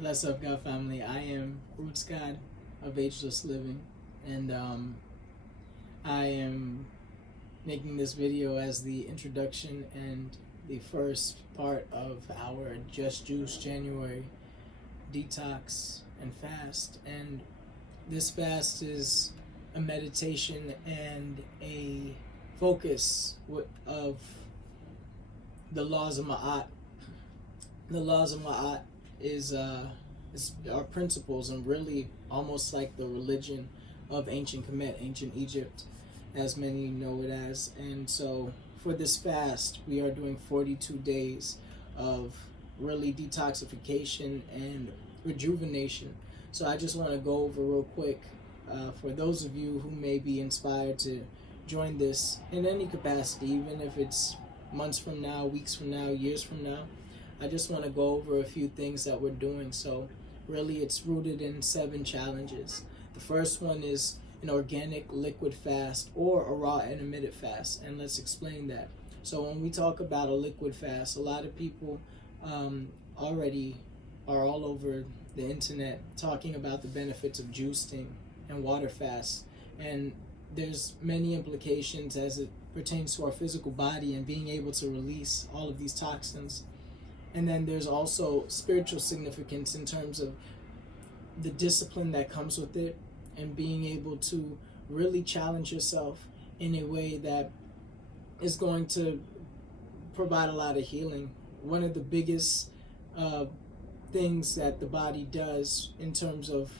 Bless up, God family. I am Roots God of Ageless Living, and I am making this video as the introduction and the first part of our Just Juice January detox and fast. And this fast is a meditation and a focus of the laws of Ma'at. The laws of Ma'at is our principles, and really almost like the religion of ancient Kemet, ancient Egypt, as many know it as. And so for this fast, we are doing 42 days of really detoxification and rejuvenation. So I just want to go over real quick for those of you who may be inspired to join this in any capacity, even if it's months from now, weeks from now, years from now. I just want to go over a few things that we're doing. So really it's rooted in 7 challenges. The first one is an organic liquid fast or a raw intermittent fast, and let's explain that. So when we talk about a liquid fast, a lot of people already are all over the internet talking about the benefits of juicing and water fasts, and there's many implications as it pertains to our physical body and being able to release all of these toxins. And then there's also spiritual significance in terms of the discipline that comes with it and being able to really challenge yourself in a way that is going to provide a lot of healing. One of the biggest things that the body does in terms of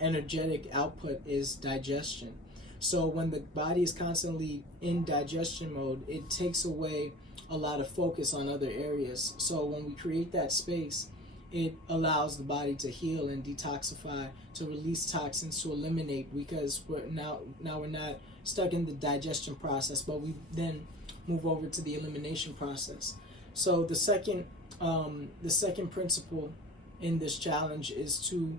energetic output is digestion. So when the body is constantly in digestion mode, it takes away a lot of focus on other areas. So when we create that space, it allows the body to heal and detoxify, to release toxins, to eliminate, because we're not stuck in the digestion process, but we then move over to the elimination process. So the second principle in this challenge is to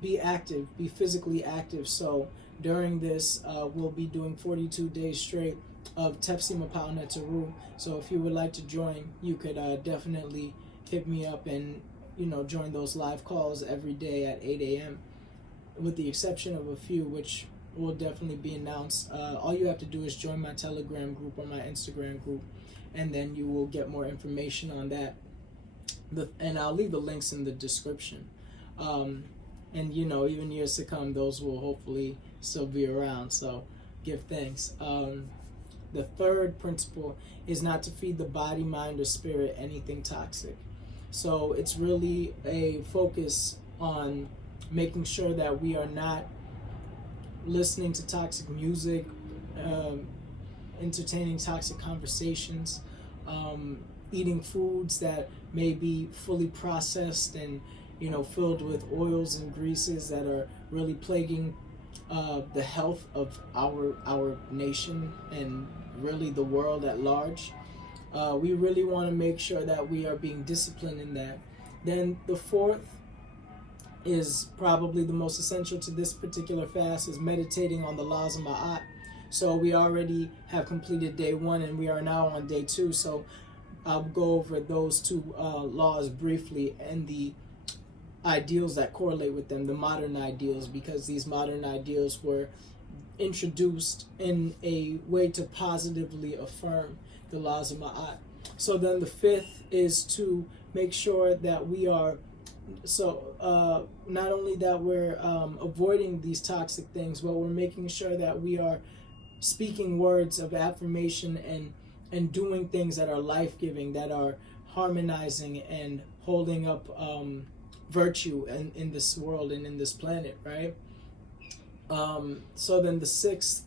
be active, be physically active. So during this, we'll be doing 42 days straight of Tepsi Mapao Netaru. So if you would like to join, you could definitely hit me up and join those live calls every day at 8 a.m. with the exception of a few which will definitely be announced. All you have to do is join my Telegram group or my Instagram group, and then you will get more information on that. And I'll leave the links in the description. And even years to come, those will hopefully still be around. So give thanks. The third principle is not to feed the body, mind, or spirit anything toxic. So it's really a focus on making sure that we are not listening to toxic music, entertaining toxic conversations, eating foods that may be fully processed and filled with oils and greases that are really plaguing the health of our nation and really the world at large. We really want to make sure that we are being disciplined in that. Then the fourth is probably the most essential to this particular fast, is meditating on the laws of Ma'at. So we already have completed day 1 and we are now on day 2. So I'll go over those 2 laws briefly and the ideals that correlate with them, the modern ideals, because these modern ideals were introduced in a way to positively affirm the laws of Ma'at. So then the 5th is to make sure that we are, not only that we're avoiding these toxic things, but we're making sure that we are speaking words of affirmation and doing things that are life-giving, that are harmonizing and holding up virtue in this world and in this planet, right? So then the 6th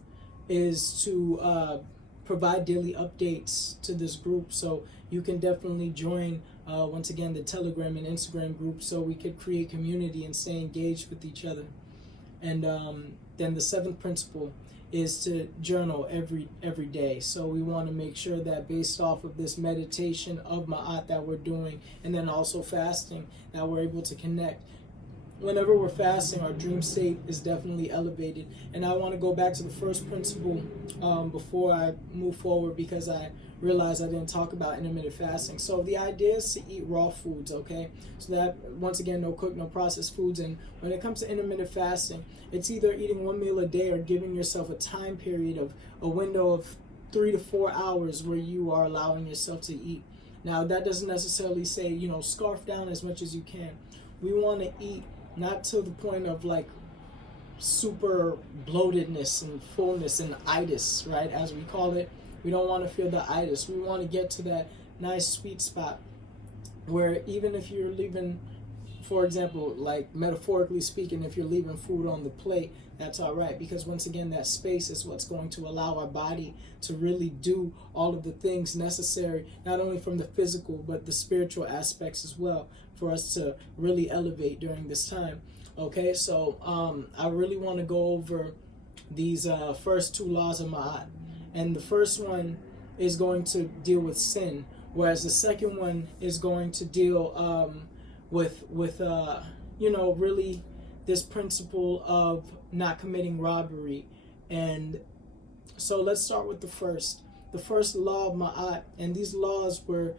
is to provide daily updates to this group. So you can definitely join, once again, the Telegram and Instagram group, so we could create community and stay engaged with each other. And then the 7th principle is to journal every day. So we want to make sure that based off of this meditation of Ma'at that we're doing, and then also fasting, that we're able to connect whenever we're fasting, our dream state is definitely elevated. And I want to go back to the first principle before I move forward, because I realized I didn't talk about intermittent fasting. So the idea is to eat raw foods, okay? So that, once again, no cooked, no processed foods. And when it comes to intermittent fasting, it's either eating one meal a day or giving yourself a time period of a window of 3 to 4 hours where you are allowing yourself to eat. Now, that doesn't necessarily say, scarf down as much as you can. We want to eat not to the point of like super bloatedness and fullness and itis, right, as we call it. We don't want to feel the itis. We want to get to that nice sweet spot where even if you're leaving, for example, like metaphorically speaking, if you're leaving food on the plate, that's all right, because once again, that space is what's going to allow our body to really do all of the things necessary, not only from the physical, but the spiritual aspects as well, for us to really elevate during this time. Okay, so I really want to go over these first two laws of Ma'at. And the first one is going to deal with sin, whereas the second one is going to deal with really this principle of not committing robbery. And so let's start with the first law of Ma'at. And these laws were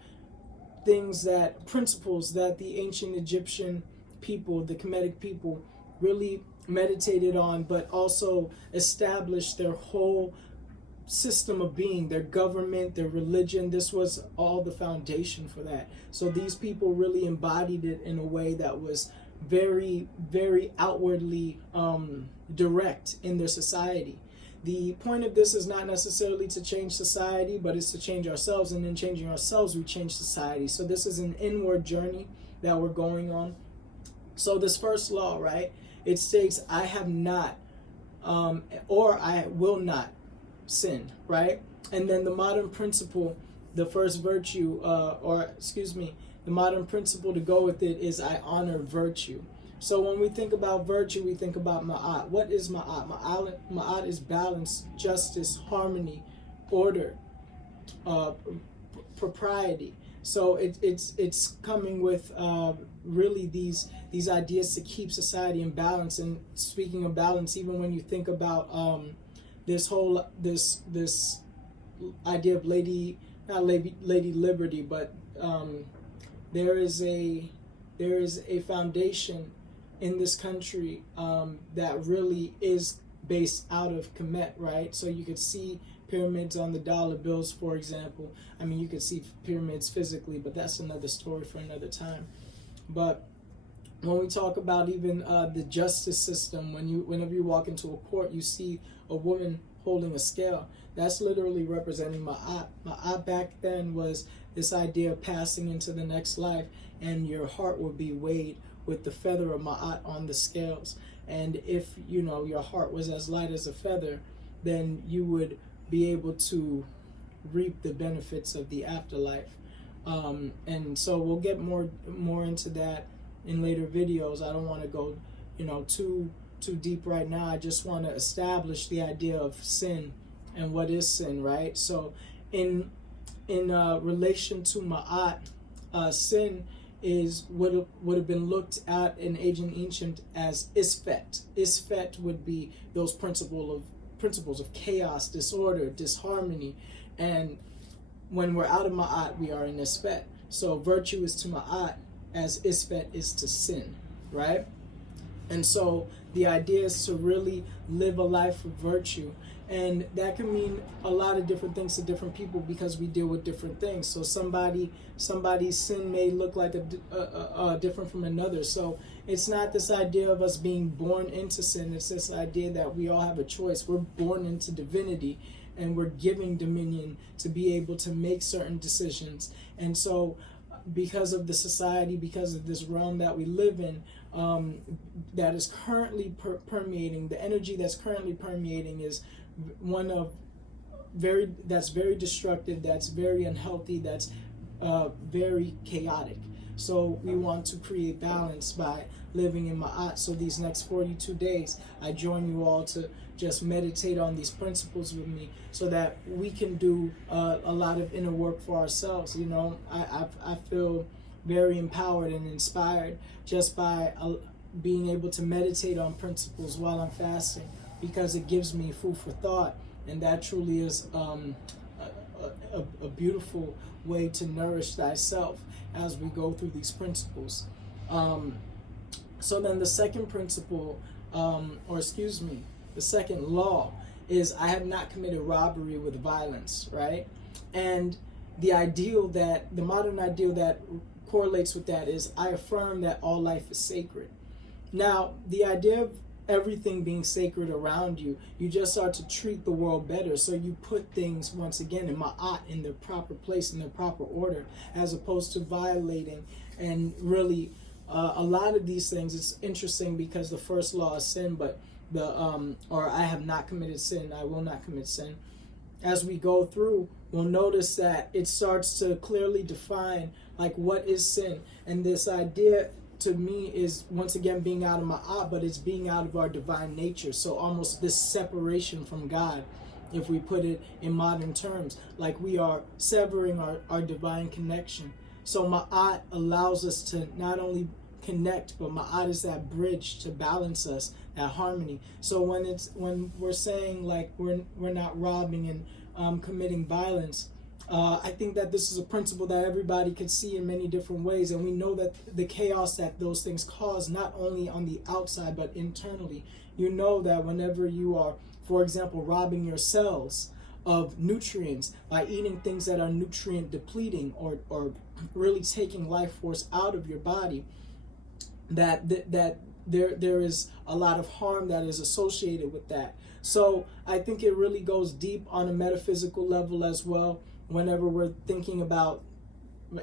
principles that the ancient Egyptian people, the Kemetic people, really meditated on, but also established their whole system of being, their government, their religion. This was all the foundation for that. So these people really embodied it in a way that was very, very outwardly direct in their society. The point of this is not necessarily to change society, but it's to change ourselves, and in changing ourselves, we change society. So this is an inward journey that we're going on. So this first law, right, it states, I have not, or I will not sin, right? And then the modern principle, the first virtue, the modern principle to go with it is I honor virtue. So when we think about virtue, we think about Ma'at. What is Ma'at? Ma'at is balance, justice, harmony, order, propriety. So it's coming with really these ideas to keep society in balance. And speaking of balance, even when you think about this idea of Lady Liberty, but there is a foundation in this country that really is based out of Kemet, right? So you could see pyramids on the dollar bills, for example. I mean, you could see pyramids physically, but that's another story for another time. But when we talk about even the justice system, whenever you walk into a court, you see a woman holding a scale. That's literally representing Ma'at. Ma'at back then was this idea of passing into the next life, and your heart will be weighed with the feather of Ma'at on the scales. And if your heart was as light as a feather, then you would be able to reap the benefits of the afterlife. And so we'll get more into that in later videos. I don't want to go too deep right now. I just want to establish the idea of sin and what is sin, right? So in relation to Ma'at, sin is would have been looked at in ancient as Isfet. Isfet would be those principles of chaos, disorder, disharmony. And when we're out of Ma'at, we are in Isfet. So virtue is to Ma'at as Isfet is to sin, right? And so the idea is to really live a life of virtue. And that can mean a lot of different things to different people, because we deal with different things. So somebody's sin may look like a different from another. So it's not this idea of us being born into sin. It's this idea that we all have a choice. We're born into divinity, and we're giving dominion to be able to make certain decisions. And so because of the society, because of this realm that we live in, that is currently permeating, the energy that's currently permeating is one of that's very destructive, that's very unhealthy, that's very chaotic. So we want to create balance by living in Ma'at. So these next 42 days, I join you all to just meditate on these principles with me, so that we can do a lot of inner work for ourselves. I feel very empowered and inspired just by being able to meditate on principles while I'm fasting, because it gives me food for thought, and that truly is a beautiful way to nourish thyself as we go through these principles. So then the second principle, the second law is I have not committed robbery with violence, right? And the modern ideal that correlates with that is I affirm that all life is sacred. Now, the idea of everything being sacred around you, you just start to treat the world better. So you put things, once again, in their proper place, in their proper order, as opposed to violating. And really, a lot of these things, it's interesting because the first law is sin, but or I have not committed sin, I will not commit sin. As we go through, we'll notice that it starts to clearly define like what is sin. And this idea to me is once again being out of ma'at, but it's being out of our divine nature. So almost this separation from God, if we put it in modern terms, like we are severing our divine connection. So ma'at allows us to not only connect, but ma'at is that bridge to balance us, that harmony. So when we're saying like we're not robbing and committing violence, I think that this is a principle that everybody could see in many different ways, and we know that the chaos that those things cause, not only on the outside but internally. You know that whenever you are, for example, robbing your cells of nutrients by eating things that are nutrient depleting, or really taking life force out of your body, that there is a lot of harm that is associated with that. So I think it really goes deep on a metaphysical level as well, whenever we're thinking about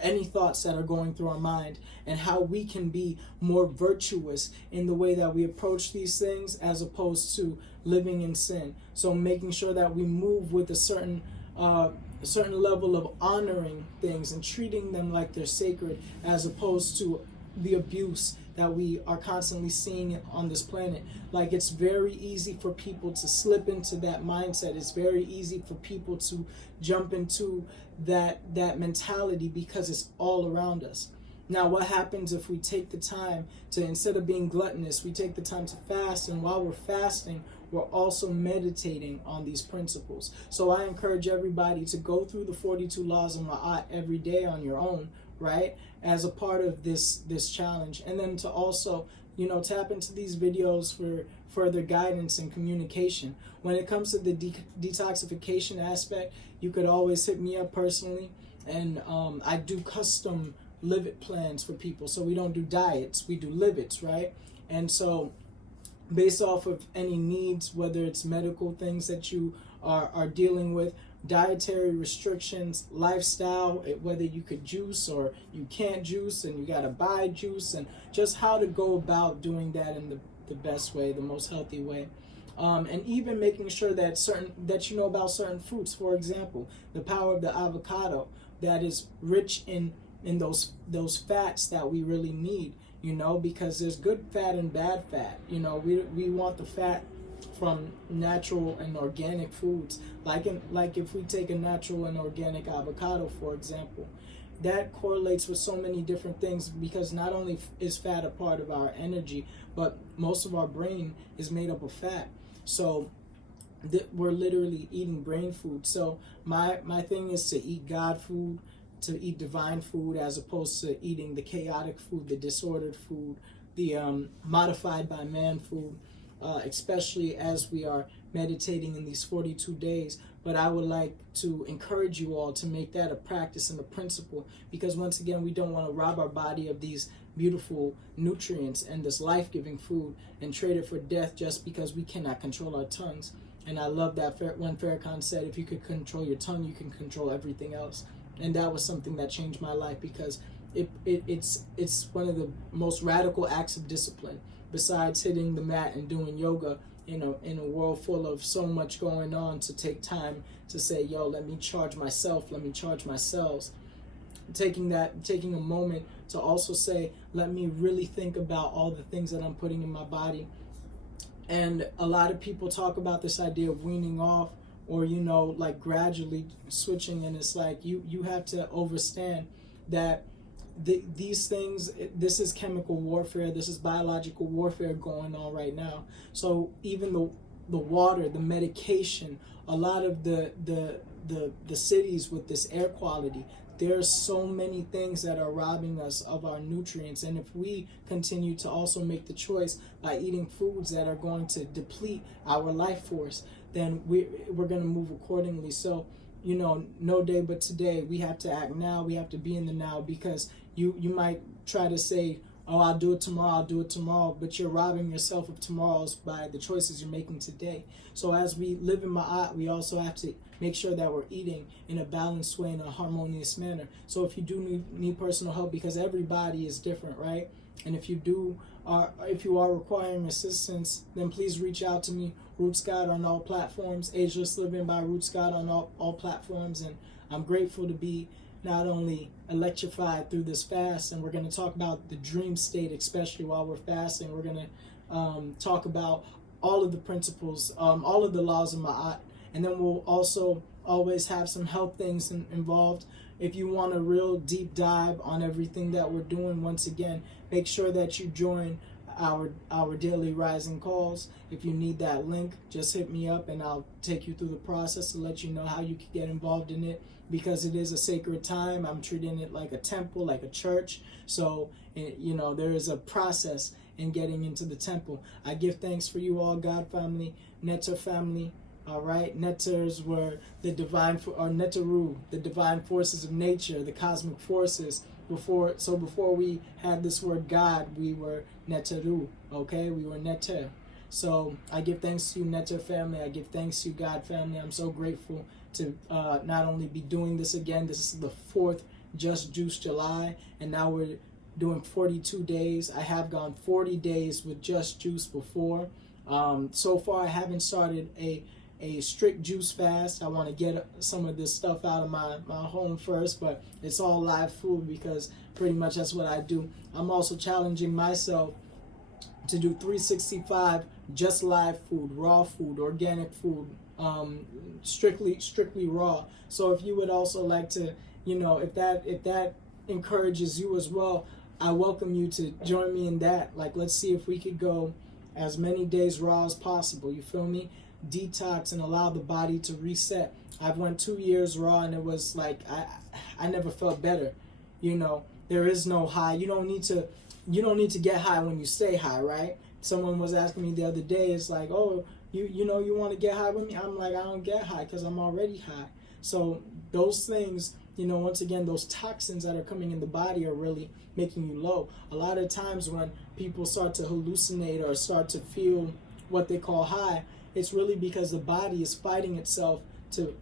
any thoughts that are going through our mind, and how we can be more virtuous in the way that we approach these things as opposed to living in sin. So making sure that we move with a certain level of honoring things and treating them like they're sacred, as opposed to the abuse that we are constantly seeing on this planet. Like, it's very easy for people to slip into that mindset. It's very easy for people to jump into that mentality because it's all around us. Now, what happens if we take the time to, instead of being gluttonous, we take the time to fast, and while we're fasting, we're also meditating on these principles. So I encourage everybody to go through the 42 laws of Ma'at every day on your own, right, as a part of this challenge. And then to also, tap into these videos for further guidance and communication. When it comes to the detoxification aspect, you could always hit me up personally, and I do custom live-it plans for people. So we don't do diets, we do live-its, right? And so based off of any needs, whether it's medical things that you are dealing with, dietary restrictions, lifestyle, whether you could juice or you can't juice and you got to buy juice, and just how to go about doing that in the best way, the most healthy way. And even making sure that you know about certain fruits. For example, the power of the avocado, that is rich in those fats that we really need, because there's good fat and bad fat. We want the fat from natural and organic foods, like if we take a natural and organic avocado, for example, that correlates with so many different things, because not only is fat a part of our energy, but most of our brain is made up of fat. So we're literally eating brain food. So my thing is to eat God food, to eat divine food, as opposed to eating the chaotic food, the disordered food, the modified by man food, especially as we are meditating in these 42 days. But I would like to encourage you all to make that a practice and a principle, because once again, we don't want to rob our body of these beautiful nutrients and this life-giving food and trade it for death just because we cannot control our tongues. And I love that when Farrakhan said, if you could control your tongue, you can control everything else. And that was something that changed my life, because it's one of the most radical acts of discipline, besides hitting the mat and doing yoga, in a world full of so much going on, to take time to say, yo, let me charge myself, let me charge my cells. Taking a moment to also say, let me really think about all the things that I'm putting in my body. And a lot of people talk about this idea of weaning off, or like gradually switching, and it's like you have to understand that these things, this is chemical warfare, this is biological warfare going on right now. So even the water, the medication, a lot of the cities with this air quality, there's so many things that are robbing us of our nutrients. And if we continue to also make the choice by eating foods that are going to deplete our life force, then we're going to move accordingly. So, no day but today. We have to act now. We have to be in the now, because you might try to say, oh, I'll do it tomorrow, but you're robbing yourself of tomorrows by the choices you're making today. So as we live in Ma'at, we also have to make sure that we're eating in a balanced way, in a harmonious manner. So if you do need personal help, because everybody is different, right? And if you are requiring assistance, then please reach out to me, Roots God on all platforms, Ageless Living by Roots God on all platforms. And I'm grateful to be not only electrified through this fast, and we're going to talk about the dream state, especially while we're fasting. We're going to talk about all of the principles, all of the laws of Ma'at, and then we'll also always have some health things involved. If you want a real deep dive on everything that we're doing, once again, make sure that you join our daily rising calls. If you need that link, just hit me up and I'll take you through the process to let you know how you can get involved in it, because it is a sacred time. I'm treating it like a temple, like a church. So, there is a process in getting into the temple. I give thanks for you all, God family, Netter family. All right, Netters were the divine, or Neteru, the divine forces of nature, the cosmic forces. Before we had this word God, we were Neteru, okay? We were Netter. So I give thanks to you, Netter family. I give thanks to you, God family. I'm so grateful to not only be doing this again. This is the 4th Just Juice July, and now we're doing 42 days. I have gone 40 days with Just Juice before. So far, I haven't started a strict juice fast. I want to get some of this stuff out of my home first, but it's all live food, because pretty much that's what I do. I'm also challenging myself to do 365 just live food, raw food, organic food, strictly raw. So if you would also like to, if that encourages you as well, I welcome you to join me in that. Like, let's see if we could go as many days raw as possible. You feel me? Detox and allow the body to reset. I've went 2 years raw, and it was like I never felt better. There is no high. You don't need to get high when you stay high, right? Someone was asking me the other day, it's like, oh, you want to get high with me? I'm like, I don't get high because I'm already high. So those things, once again, those toxins that are coming in the body are really making you low. A lot of times when people start to hallucinate or start to feel what they call high, it's really because the body is fighting itself to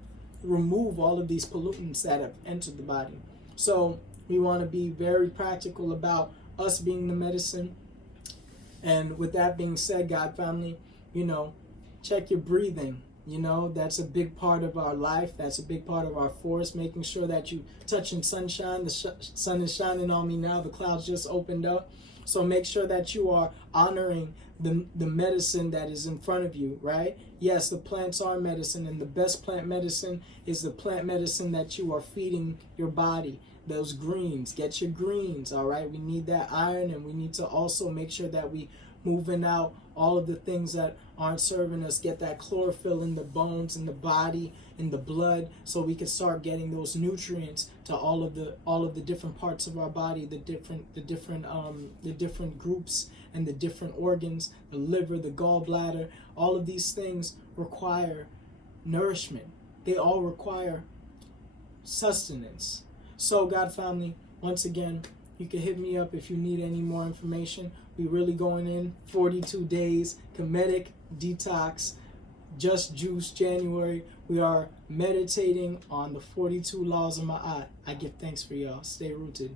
remove all of these pollutants that have entered the body. So we want to be very practical about us being the medicine. And with that being said, God family, check your breathing. That's a big part of our life. That's a big part of our force, making sure that you touching sunshine. The sun is shining on me now. The clouds just opened up. So make sure that you are honoring the medicine that is in front of you, right? Yes, the plants are medicine, and the best plant medicine is the plant medicine that you are feeding your body. Those greens, get your greens, all right? We need that iron, and we need to also make sure that we moving out all of the things that aren't serving us. Get that chlorophyll in the bones, in the body, in the blood, so we can start getting those nutrients to all of the different parts of our body, the different groups and the different organs, the liver, the gallbladder. All of these things require nourishment. They all require sustenance. So God family, once again, you can hit me up if you need any more information. We really going in 42 days, Kemetic Detox, Just Juice January. We are meditating on the 42 laws of Ma'at. I give thanks for y'all. Stay rooted.